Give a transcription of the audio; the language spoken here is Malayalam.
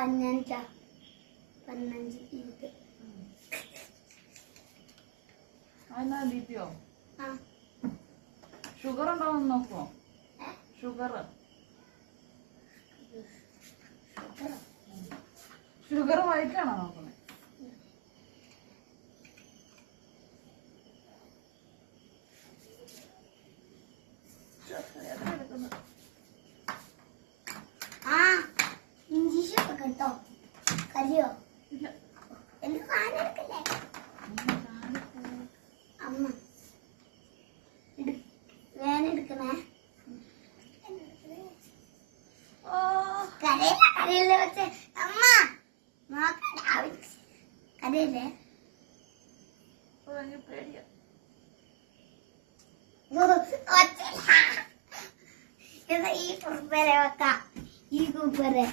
15 20. അതെന്നാ ബിപിയോ? ആ ഷുഗർ ഉണ്ടോന്ന് നോക്കുമോ? ഷുഗർ വൈറ്റാണോ നോക്കുന്നത്? ആ ഇഞ്ചക്ഷൻ ഒക്കെ കേട്ടോ. കരിയോ? എന്റെ കാലെടുക്കല്ലേ അമ്മ? വേനെടുക്കണേ. കരയില്ല വെച്ച് അമ്മ കരയില്ലേ? പേടിയാ. ഈ കുപ്പരെ വെക്കാം. ഈ കുപ്പരെ